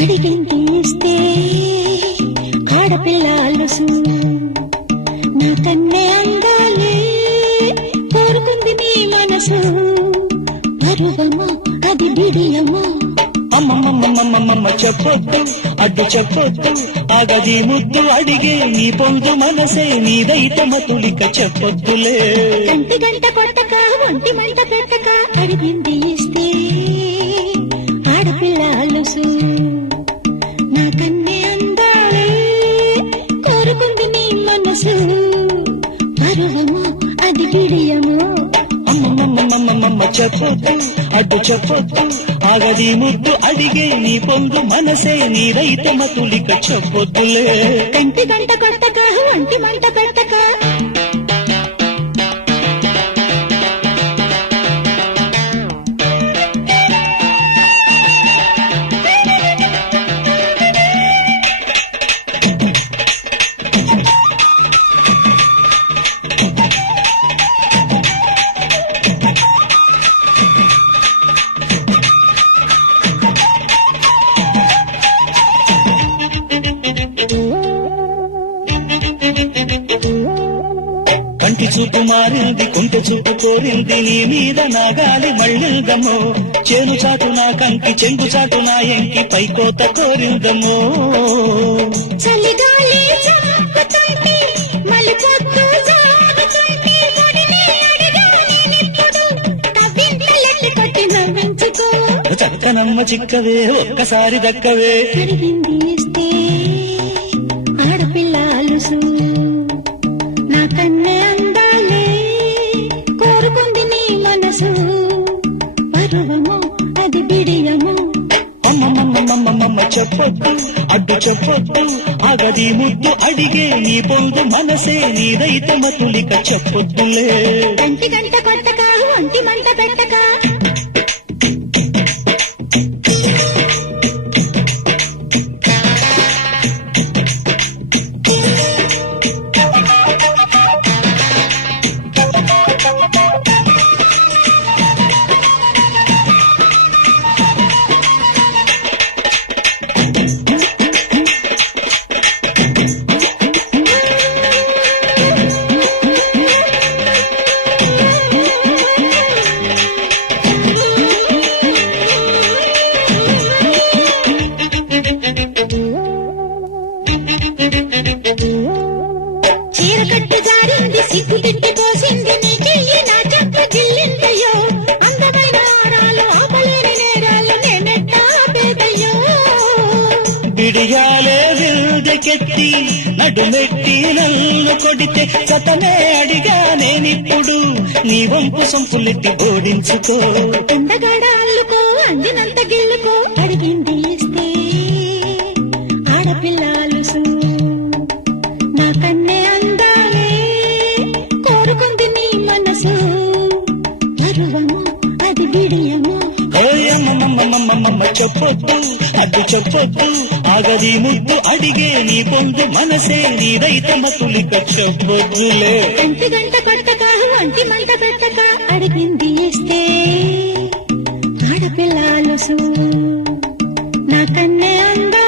అడిగింది ఇస్తే ఆడపిల్లలుసు నా కన్నే అందాలే కోరుకుంది నీ మనసు పరువమా అది బిడియమా అమ్మమ్మమ్మమ్మమ్మమ్మ చెప్పొద్దు అడ్డు చెప్పొద్దు ఆగది ముద్దు అడిగే నీ పొందు మనసే నీదైతే మతులిక చెప్పొద్దులే కంటి గంట కొట్టక ఒంటి మంట పెట్టక అడిగింది ఇస్తే ఆడపిల్లలుసు నా కన్నే అందాలే కోరుకుంది నీ మనసు పరువమా అది బిడియమా అమ్మమ్మమ్మమ్మమ్మ చెప్పొద్దు అడ్డు చెప్పొద్దు ఆగది ముద్దు అడిగే నీ పొందు మనసే నీదైతే మతులిక చెప్పొద్దులే కంటి గంట కొట్టక ఒంటి మంట పెట్టక కంటి చూపు మారింది కొంట చూపు కోరింది నీ మీద నాగాలి మళ్ళిందమ్మో చేను చాటు నా కంకి చెంగు చాటు నా ఎంకి పైకోత కోరిందమ్మో చలిగాలి చాకుతుంటే మలిపొద్దు జాగుతుంటే ఒడిని అడిగానిప్పుడు కవ్వింతలెట్టి కొట్టి నవ్వించుకో చక్కనమ్మ చిక్కవే ఒక్కసారి దక్కవే అడిగింది ఇస్తే ఆడపిల్లలుసు నా కన్నే అందాలే కోరుకుంది నీ మనసు పరువమో అది బిడియమో అమ్మమ్మమ్మమ్మమ్మ చెప్పొద్దు అడ్డు చెప్పొద్దు ఆగది ముద్దు అడిగే నీ పొందు మనసే నీదైతే మతులిక చెప్పొద్దులే కంటి గంట కొట్టక ఒంటి మంట పెట్టక చీర కట్టు జారింది సిగ్గు తిట్టి పోసింది నీ చెయ్యి నా చెప్పు జిల్లిందయ్యో అందమైన ఆడాలు ఆపలేని నేరాలు నేనెట్టా పేదయ్యో బిడియాలే విరుదకెత్తి నడుమెట్టి నన్ను కొడితే సతనే అడిగా నేనిప్పుడు నీ వంపు సొంపులెట్టి ఓడించుకో అందగాడ అల్లుకో అందినంత గిల్లుకో అడిగింది ఇస్తే ఆడపిల్లలుసు నా కన్నే అందాలే కోరుకుంది నీ మనసు పరువమో అది బిడియమో ఓయమ్మమ్మమ్మమ్మమ్మ చెప్పొద్దు అడ్డు చెప్పొద్దు ఆగది ముద్దు అడిగే నీ పొందు మనసే నీదైతే మతులిక చెప్పొద్దులే కంటి గంట కొట్టక ఒంటి మంట పెట్టక అడిగింది ఇస్తే ఆడపిల్లలుసు నా కన్నే అందా